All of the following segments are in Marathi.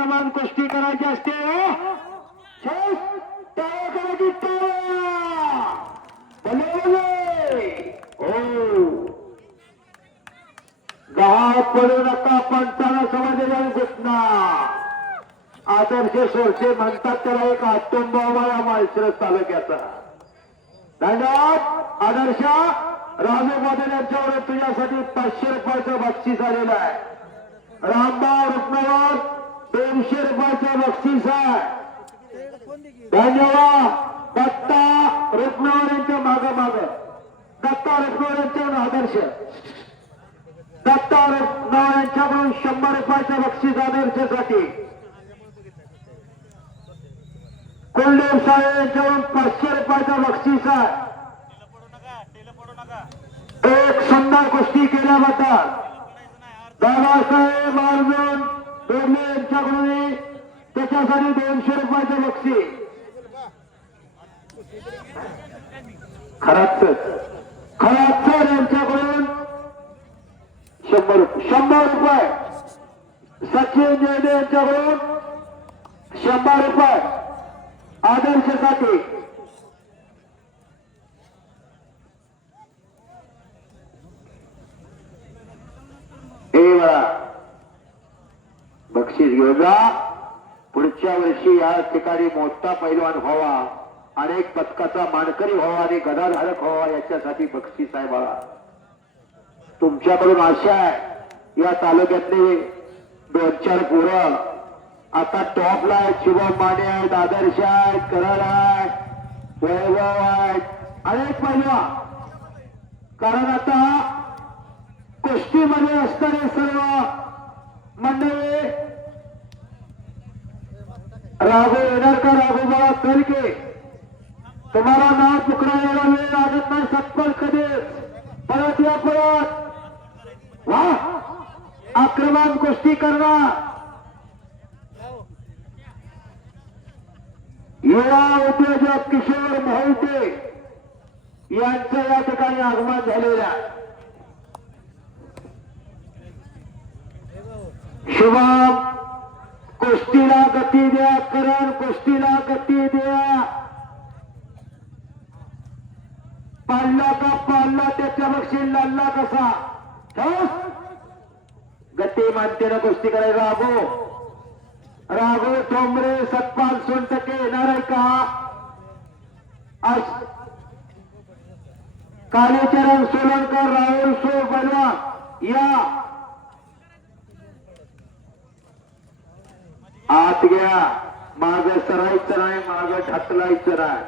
आक्रमण कुस्ती करायची असते गावात पडू नका पंचाला समाज जाऊन घुसना आदर्श सोरसे म्हणतात त्याला एक आटोंबावा माळशिरस तालुक्याचा धन्यवाद आदर्श राजू पाटील यांच्यावर तुझ्यासाठी 500 रुपयाचं बक्षीस आलेलं आहे रामभाऊ रुक्मावर 200 रुपयाचं बक्षीस आहे धन्यवाद दत्ता रुक्मावर यांच्या माग दत्ता रुक्मावर यांच्यावर आदर्श दत्ता रुक्मावर यांच्याकडून 100 रुपयाचं बक्षीस आदर्शसाठी कुलदेव साहेब यांच्याकडून 500 रुपयाचं बक्षीस आहे एक सुंदर कुस्ती केल्याबद्दल दादासाहेब अर्जुन दोडले यांच्याकडून त्याच्यासाठी 200 रुपयाचं बक्षीस खराबसर यांच्याकडून 100 रुपये सचिन जयदे यांच्याकडून 100 रुपये आदर्शसाठी बक्षीस घेऊन जा पुढच्या वर्षी या ठिकाणी मोठा पैलवान व्हावा अनेक पदकाचा मानकरी व्हावा आणि गदाधारक व्हावा याच्यासाठी बक्षीस आहे बाळा तुमच्याकडून आशा आहे या तालुक्यातले 2-4 पोरं आता टॉपला आहेत शुभम माने आहेत आदर्श आहेत कराड आहेत वैभव आहेत अनेक पैलवान कारण आता कुस्तीमध्ये असणारे सर्व मंडळी राघू येणार का राघू बाबा करके तुम्हाला नाव पुकरायला वेळ लागत नाही सत्पर कधीच परत या परत वा आक्रमण कुस्ती करणार युवा उद्योजक किशोर मोहिते यांचं या ठिकाणी आगमन झालेलं आहे शुभम कुस्तीला गती द्या करण कुस्तीला गती द्या पाळला का पाळला त्याच्या बक्षीस लढला कसा गती मानतेनं कुस्ती करायला राघव ठोंबरे सतपाल सोनटके येणार आहे का कालीचरण सोलनकर राहुल सो बलवान या आत घ्या माग सरायचं नाही माग ढकलायचं नाही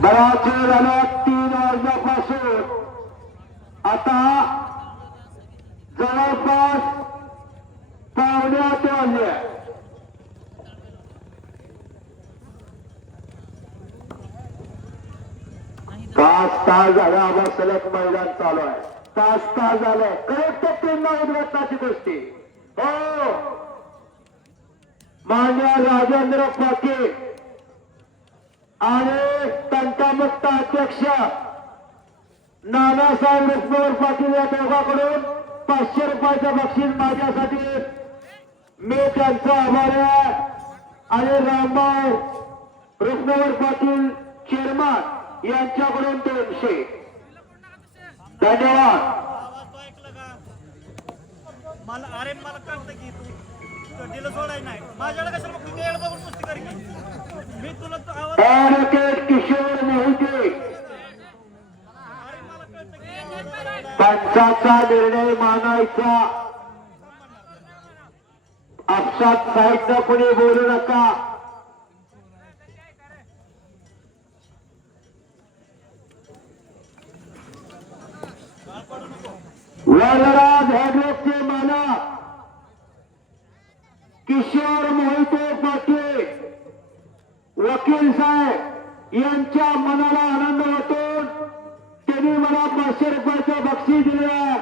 बराच वेळ झाला 3 वाजल्यापासून आता जवळपास 7:45 वाजले तास झाला आम्हा सलग मैदान चालू आहे तास झालंय करेक्ट 3 उद्घाटनाची गोष्टी हो मान्य राजेंद्र पाटील आणि तंटामुक्त अध्यक्ष नानासाहेब रुक्मावर पाटील या दोघांकडून 500 रुपयाचं बक्षीस माझ्यासाठी मी त्यांचा आभारी आहे आणि रामभाऊ रुक्मावर पाटील चेअरमन यांच्याकडून 200 धन्यवाद मला कळतं की तू दिलं सोडाय नाही माझ्याकडे कसं मग तुझ्या वेळ बघून कुस्ती कर मी तुला ॲडव्होकेट किशोर मोहिते पंचाचा निर्णय मानायचा साक्षात साहित्य कोणी बोलू नका. वरराज हॅडलॉकचे मालक किशोर मोहिते पाटील वकील साहेब यांच्या मनाला आनंद वाटून त्यांनी मला 500 रुपयाचं बक्षीस दिलं.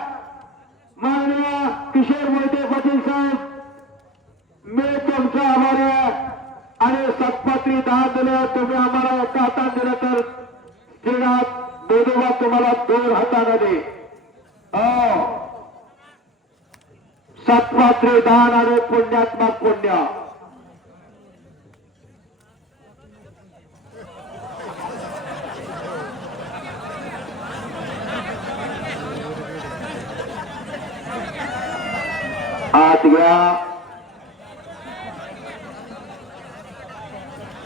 माननीय किशोर मोहिते पाटील साहेब मी तुमचा आभार आहे. आणि सत्पात्री दान दिलं तुम्ही आम्हाला एका हातात दिलं तर श्रीनाथ देदोबा तुम्हाला 2 हाताने दे. सत्पात्री दान आणि पुण्यात्मक पुण्य. आत घ्या.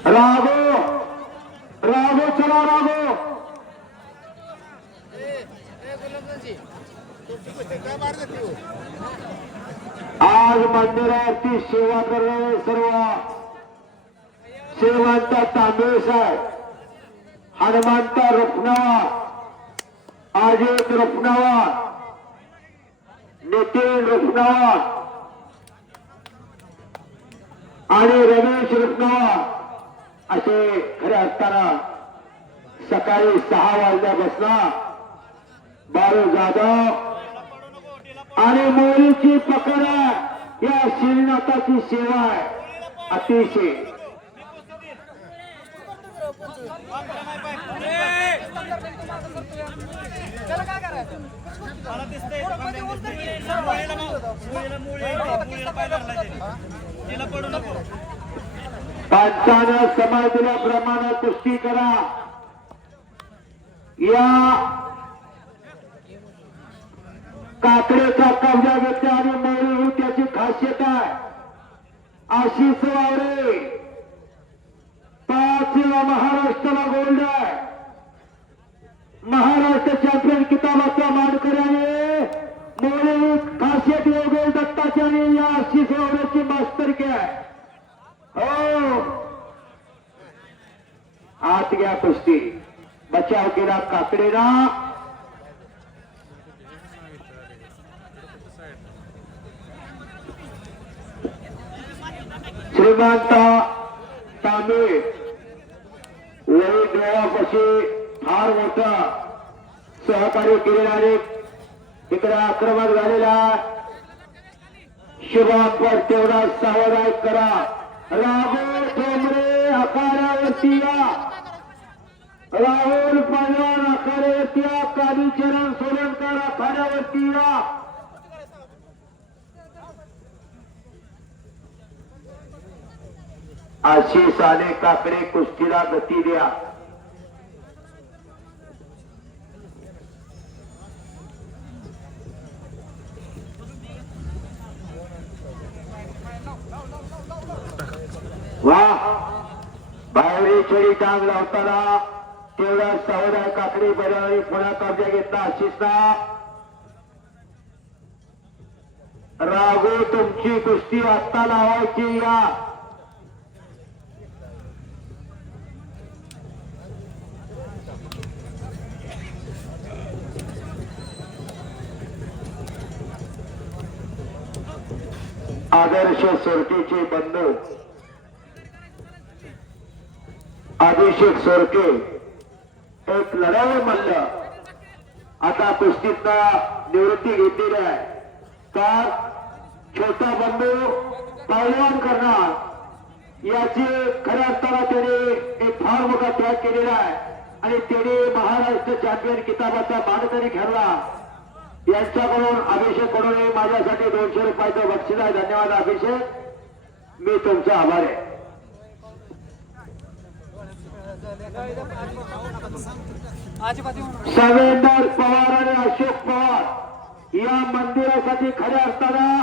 राघो राघो चला राघो. आज मंदिरावरती सेवा करणारे सर्व श्रीमंत तांबे साहेब, हनुमंत रुपनावा, अजित रुपनावा, नितीन रुपनावा आणि रमेश रुपनावा असे खरे असताना सकाळी 6 वाजल्यापासून बाळू जाधव आणि मोरीची पकड या श्रीनाथाची सेवा आहे. अतिशय पंचानं समय दिल्याप्रमाणे कुस्ती करा. या काकडेचा कब्जा घेतला आणि मोरी ही त्याची खासियत आहे. आशिष वावरे 5 वेळा महाराष्ट्राला गोल्ड आहे. महाराष्ट्र चॅम्पियन किताबाचा मानकऱ्याने मोरी ही खासियत योगेश दत्ताची आणि या आशिष वावरेची मास्तरकी आहे. हो आत घ्या कुस्ती. बचाव केला काकडेला. श्रीमंत तांबे वही डोळ्यापाशी फार मोठा सहकार्य केलेला आहे. इकडे आक्रमक झालेला शुभांपर तेवढा सावधान करा. राहुल ठोंबरे आखाड्यावरती या. राहुल पैलवान आखाड्यावरती या. कालीचरण सोलनकर आखाड्यावरती या. आशिष आले काकडे कुस्तीला गती द्या. वा बाहेरी छडी डाग लावताना तेवढा सावधान काकडी बऱ्यावेळी पुन्हा कब्जा घेतला आशिषचा. राघू तुमची कुस्ती आत्ता लावायची. या आदर्श सोरकेचे बंधू अभिषेक सोरके एक लढाऊ मल्ल आता कुस्तीतनं निवृत्ती घेतलेली आहे. तर छोटा बंधू पैलवान करणार याची खऱ्या अर्थाला त्याने एक फार मोठा त्याग केलेला आहे. आणि त्याने महाराष्ट्र चॅम्पियन किताबाचा मानकरी ठरला. यांच्याकडून अभिषेक कडून माझ्यासाठी 200 रुपयाचं बक्षीस आहे. धन्यवाद अभिषेक. मी तुमचा आभार आहे. सवेंदर पवार आणि अशोक पवार या मंदिरासाठी खऱ्या अर्थानं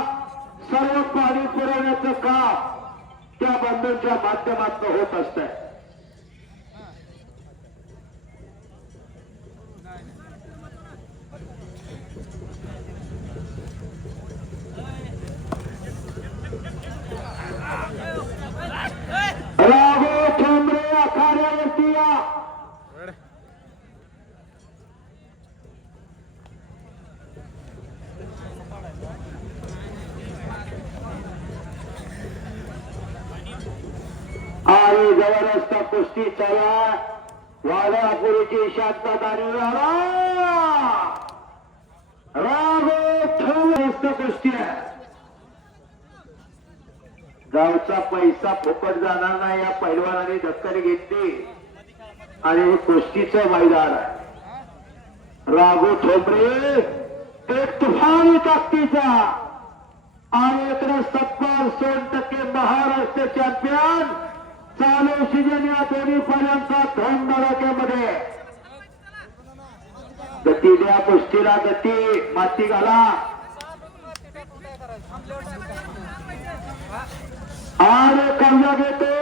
सर्व पाणी पुरवण्याचं काम त्या बंधूंच्या माध्यमातून होत असतंय. आणि जबरदस्त कुस्ती चला वाघापुरीची शांततानी कुस्ती आहे. गावचा पैसा फुकट जाणार नाही. या पैलवानाने दक्कन घेतली आणि हे कुस्तीचं मैदान आहे. राघव ठोंबरे एक तुफानी ताकदीचा आणि इकडे 70% महाराष्ट्र चॅम्पियन चालू सीजन या दोन्ही पाड्यांचा धनधडाक्यामध्ये. गती द्या कुस्तीला गती. माती घाला आणि कब्जा घेतो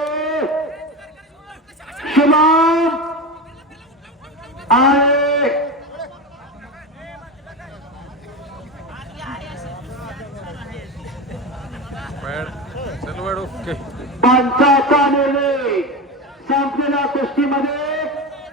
शिवाम आणि पंचाचा निर्णय संपलेल्या कुस्तीमध्ये